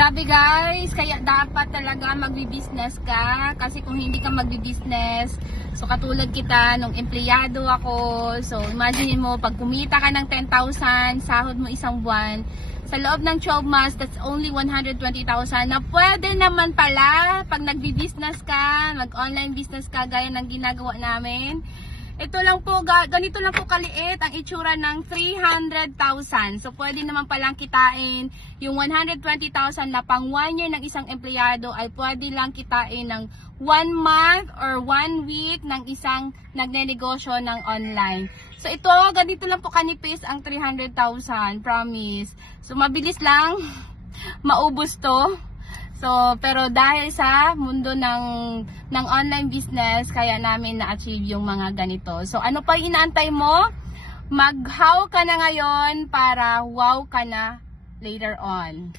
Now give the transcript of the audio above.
Grabe guys, kaya dapat talaga magbi-business ka. Kasi kung hindi ka magbi-business, so katulad kita, nung empleyado ako, so imagine mo, pag kumita ka ng 10,000, sahod mo isang buwan, sa loob ng 12 months, that's only 120,000 na pwede naman pala pag nagbi-business ka, mag-online business ka, gaya ng ginagawa namin. Ito lang po, ganito lang po kaliit ang itsura ng 300,000. So, pwede naman palang kitain yung 120,000 na pang 1 year ng isang empleyado ay pwede lang kitain ng 1 month or 1 week ng isang nagnenegosyo ng online. So, ito, ganito lang po kanipis ang 300,000, promise. So, mabilis lang, maubos to. So, pero dahil sa mundo ng online business, kaya namin na-achieve yung mga ganito. So, ano pa inaantay mo? Mag-how ka na ngayon para wow ka na later on.